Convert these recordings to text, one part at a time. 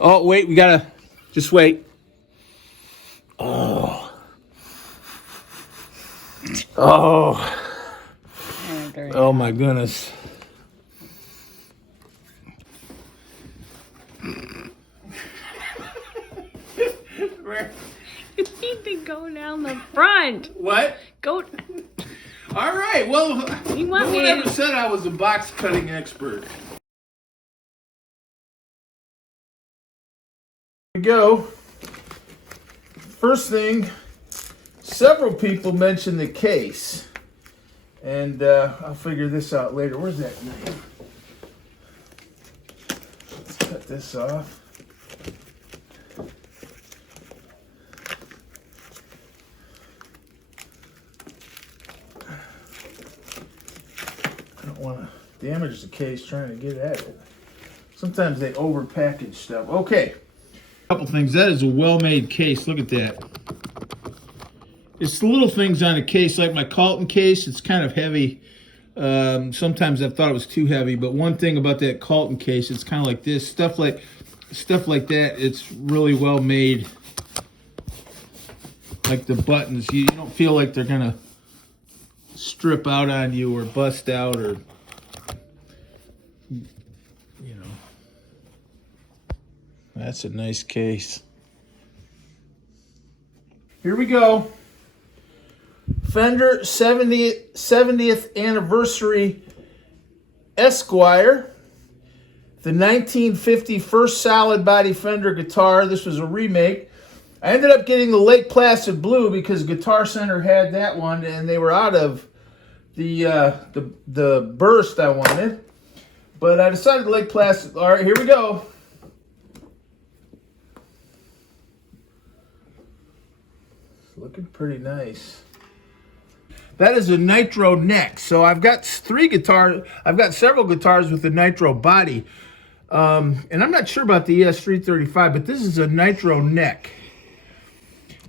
Oh, wait, we gotta, just wait. Oh. Oh. Oh my goodness. You need to go down the front. What? Go. All right, well, You no want one me ever to... said I was a box cutting expert. Here we go. First thing, several people mentioned the case. And I'll figure this out later. Where's that knife? Let's cut this off. I don't want to damage the case trying to get at it. Sometimes they overpackage stuff. Okay. A couple things. That is a well-made case. Look at that. It's the little things on a case, like my Calton case. It's kind of heavy. Sometimes I've thought it was too heavy, but one thing about that Calton case, it's kind of like this. Stuff like that, it's really well made. Like the buttons, you don't feel like they're gonna strip out on you or bust out, or you know. That's a nice case. Here we go. Fender 70th anniversary Esquire. The 1950 first solid body Fender guitar. This was a remake. I ended up getting the Lake Placid Blue because Guitar Center had that one and they were out of the burst I wanted. But I decided Lake Placid. All right, here we go. Looking pretty nice. That is a Nitro Neck. So I've got several guitars with the Nitro body. And I'm not sure about the ES335, but this is a Nitro Neck.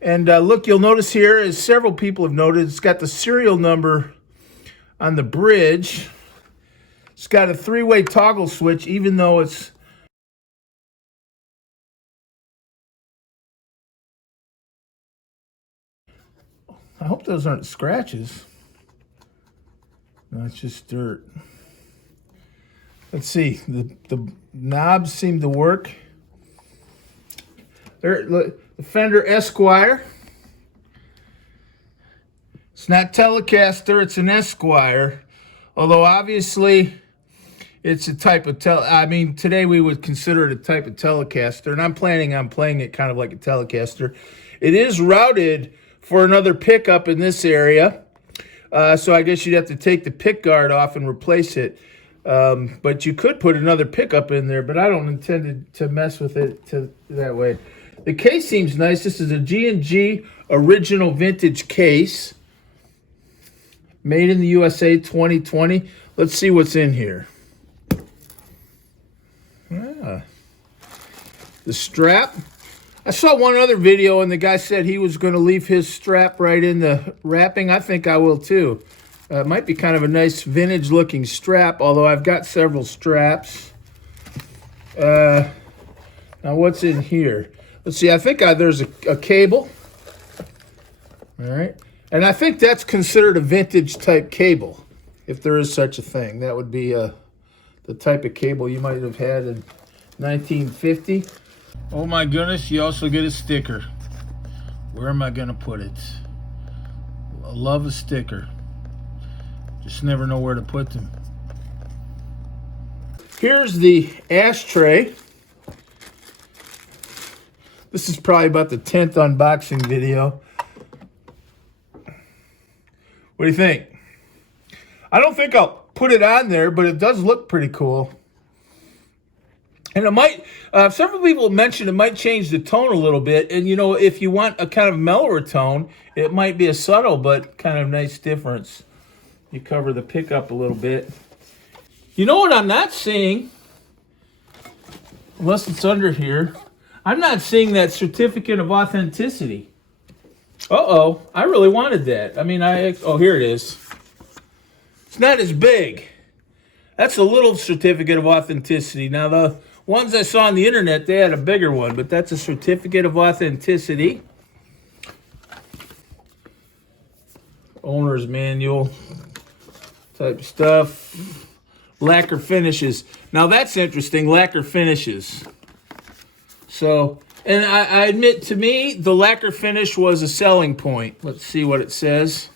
And look, you'll notice here, as several people have noted, it's got the serial number on the bridge. It's got a 3-way toggle switch, even though it's... I hope those aren't scratches. No, it's just dirt. Let's see. The knobs seem to work. There, look, the Fender Esquire. It's not Telecaster, it's an Esquire. Although obviously it's a type of today we would consider it a type of Telecaster, and I'm planning on playing it kind of like a Telecaster. It is routed for another pickup in this area. So I guess you'd have to take the pick guard off and replace it. But you could put another pickup in there, but I don't intend to mess with it that way. The case seems nice. This is a G&G original vintage case. Made in the USA 2020. Let's see what's in here. Ah. The strap. I saw one other video and the guy said he was going to leave his strap right in the wrapping. I think I will too. It might be kind of a nice vintage looking strap, although I've got several straps. Now what's in here? Let's see, I think there's a cable. All right. And I think that's considered a vintage type cable, if there is such a thing. That would be the type of cable you might have had in 1950. Oh my goodness, you also get a sticker. Where am I gonna put it? I love a sticker. Just never know where to put them. Here's the ashtray. This is probably about the 10th unboxing video. What do you think? I don't think I'll put it on there, but it does look pretty cool. And it might, several people mentioned it might change the tone a little bit. And, you know, if you want a kind of mellower tone, it might be a subtle but kind of nice difference. You cover the pickup a little bit. You know what I'm not seeing? Unless it's under here. I'm not seeing that certificate of authenticity. Uh-oh, I really wanted that. I mean, oh, here it is. It's not as big. That's a little certificate of authenticity. Now, Ones I saw on the internet, they had a bigger one, but that's a certificate of authenticity. Owner's manual type stuff. Lacquer Finishes. Now that's interesting, Lacquer Finishes. So, and I admit, to me, the lacquer finish was a selling point. Let's see what it says.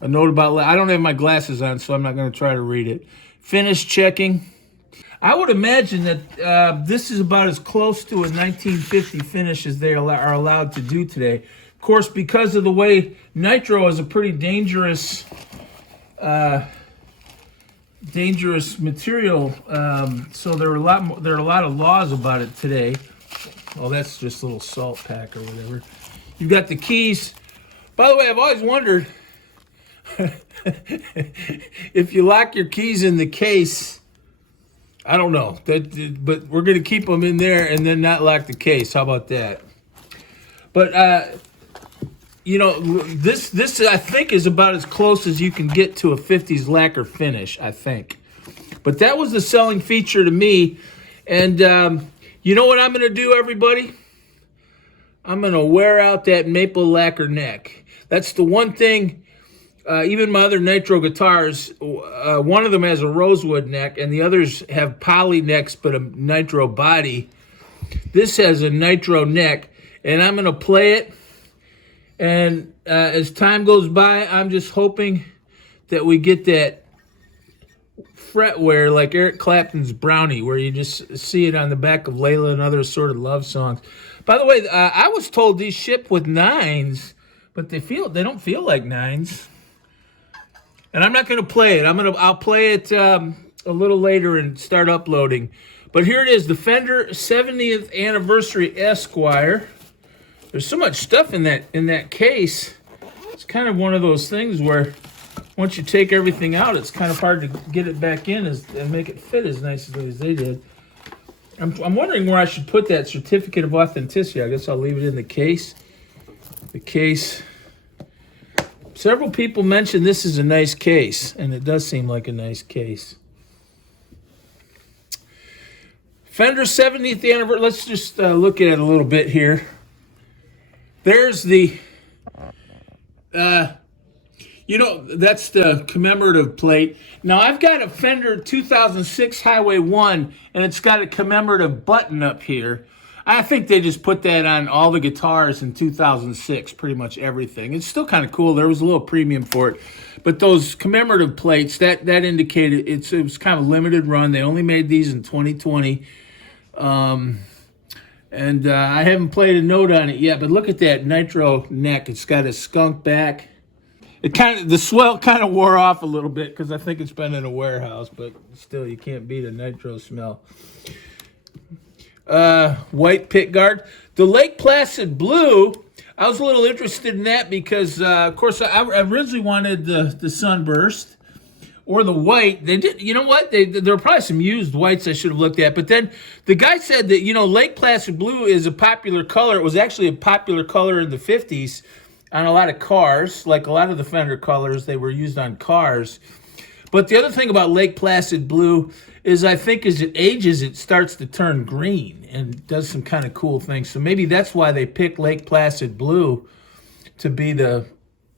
A note about, I don't have my glasses on, so I'm not going to try to read it. Finish checking. I would imagine that this is about as close to a 1950 finish as they are allowed to do today. Of course, because of the way nitro is a pretty dangerous material, so there are a lot of laws about it today. Oh, that's just a little salt pack or whatever. You've got the keys. By the way, I've always wondered if you lock your keys in the case. I don't know, but we're going to keep them in there and then not lock the case. How about that? But you know, this I think is about as close as you can get to a 50s lacquer finish, I think. But that was the selling feature to me. And you know what I'm going to do, everybody? I'm going to wear out that maple lacquer neck. That's the one thing. Even my other nitro guitars, one of them has a rosewood neck and the others have poly necks but a nitro body. This has a nitro neck, and I'm going to play it. And as time goes by, I'm just hoping that we get that fret wear like Eric Clapton's Brownie, where you just see it on the back of Layla and other sort of love songs. By the way, I was told these ship with 9s, but they don't feel like 9s. And I'm not going to play it. I'll play it a little later and start uploading. But here it is, the Fender 70th Anniversary Esquire. There's so much stuff in that case. It's kind of one of those things where once you take everything out, it's kind of hard to get it back in and make it fit as nicely as they did. I'm wondering where I should put that certificate of authenticity. I guess I'll leave it in the case. The case. Several people mentioned this is a nice case, and it does seem like a nice case. Fender 70th anniversary. Let's just look at it a little bit here. There's the, you know, that's the commemorative plate. Now, I've got a Fender 2006 Highway 1, and it's got a commemorative button up here. I think they just put that on all the guitars in 2006, pretty much everything. It's still kind of cool. There was a little premium for it. But those commemorative plates, that indicated it was kind of limited run. They only made these in 2020. And I haven't played a note on it yet, but look at that Nitro Neck. It's got a skunk back. The swell kind of wore off a little bit because I think it's been in a warehouse, but still, you can't beat a nitro smell. White pick guard. The Lake Placid blue, I was a little interested in that because, of course, I originally wanted the sunburst or the white. They did, you know what? There were probably some used whites I should have looked at. But then the guy said that, you know, Lake Placid blue is a popular color. It was actually a popular color in the 50s on a lot of cars. Like a lot of the Fender colors, they were used on cars. But the other thing about Lake Placid blue is I think as it ages, it starts to turn green and does some kind of cool things. So maybe that's why they picked Lake Placid blue to be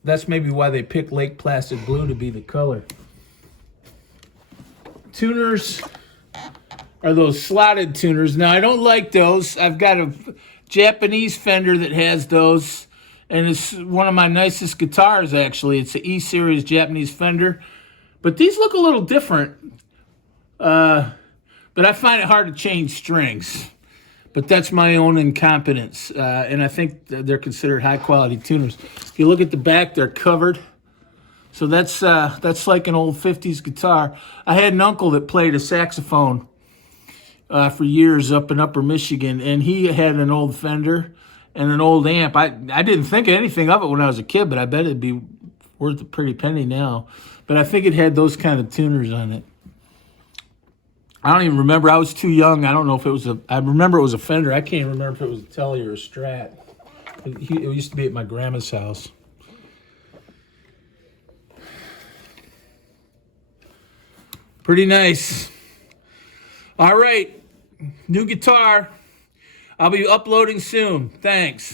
that's maybe why they picked Lake Placid blue to be the color. Tuners are those slotted tuners. Now, I don't like those. I've got a Japanese Fender that has those, and it's one of my nicest guitars, actually. It's the E-Series Japanese Fender. But these look a little different. But I find it hard to change strings. But that's my own incompetence. And I think they're considered high-quality tuners. If you look at the back, they're covered. So that's like an old 50s guitar. I had an uncle that played a saxophone for years up in Upper Michigan, and he had an old Fender and an old amp. I didn't think anything of it when I was a kid, but I bet it'd be worth a pretty penny now. But I think it had those kind of tuners on it. I don't even remember. I was too young. I don't know if it was I remember it was a Fender. I can't remember if it was a Tele or a Strat. It used to be at my grandma's house. Pretty nice. All right, new guitar. I'll be uploading soon. Thanks.